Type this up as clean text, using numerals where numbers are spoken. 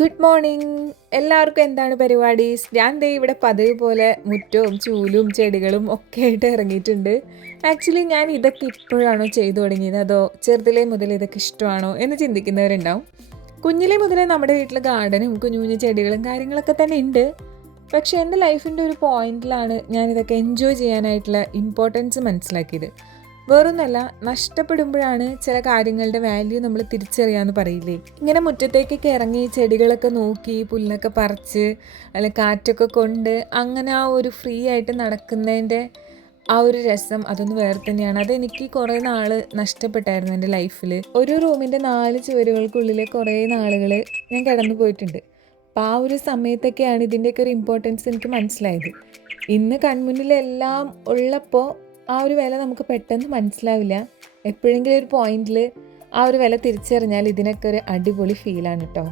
Good morning. എല്ലാവർക്കും എന്താണ് പരിപാടി? ഞാൻ ദേ ഇവിടെ പതിവ് പോലെ മുറ്റവും ചൂലും ചെടികളും ഒക്കെ ആയിട്ട് ഇറങ്ങിയിട്ടുണ്ട്. ആക്ച്വലി ഞാൻ ഇതൊക്കെ ഇപ്പോഴാണോ ചെയ്തു തുടങ്ങിയത്, അതോ ചെറുതിലേ മുതൽ ഇതൊക്കെ ഇഷ്ടമാണോ എന്ന് ചിന്തിക്കുന്നവരുണ്ടാവും. കുഞ്ഞിലേ മുതലേ നമ്മുടെ വീട്ടിൽ ഗാർഡനും കുഞ്ഞു കുഞ്ഞു ചെടികളും കാര്യങ്ങളൊക്കെ തന്നെ ഉണ്ട്. പക്ഷേ എൻ്റെ ലൈഫിൻ്റെ ഒരു പോയിന്റിലാണ് ഞാനിതൊക്കെ എൻജോയ് ചെയ്യാനായിട്ടുള്ള ഇമ്പോർട്ടൻസ് മനസ്സിലാക്കിയത്. വേറൊന്നല്ല, നഷ്ടപ്പെടുമ്പോഴാണ് ചില കാര്യങ്ങളുടെ വാല്യൂ നമ്മൾ തിരിച്ചറിയാന്ന് പറയില്ലേ. ഇങ്ങനെ മുറ്റത്തേക്കൊക്കെ ഇറങ്ങി ചെടികളൊക്കെ നോക്കി പുല്ലൊക്കെ പറിച്ച് അല്ല കാറ്റൊക്കെ കൊണ്ട് അങ്ങനെ ആ ഒരു ഫ്രീ ആയിട്ട് നടക്കുന്നതിൻ്റെ ആ ഒരു രസം അതൊന്ന് വേറെ തന്നെയാണ്. അതെനിക്ക് കുറേ നാൾ നഷ്ടപ്പെട്ടായിരുന്നു എൻ്റെ ലൈഫിൽ. ഒരു റൂമിൻ്റെ 4 ചുവരുകൾക്കുള്ളിൽ കുറേ നാളുകൾ ഞാൻ കിടന്നു പോയിട്ടുണ്ട്. അപ്പോൾ ആ ഒരു സമയത്തൊക്കെയാണ് ഇതിൻ്റെയൊക്കെ ഒരു ഇമ്പോർട്ടൻസ് എനിക്ക് മനസ്സിലായത്. ഇന്ന് കൺമുന്നിലെല്ലാം ഉള്ളപ്പോൾ ആ ഒരു വില നമുക്ക് പെട്ടെന്ന് മനസ്സിലാവില്ല. എപ്പോഴെങ്കിലും ഒരു പോയിന്റിൽ ആ ഒരു വില തിരിച്ചറിഞ്ഞാൽ ഇതിനൊക്കെ ഒരു അടിപൊളി ഫീലാണ് കേട്ടോ.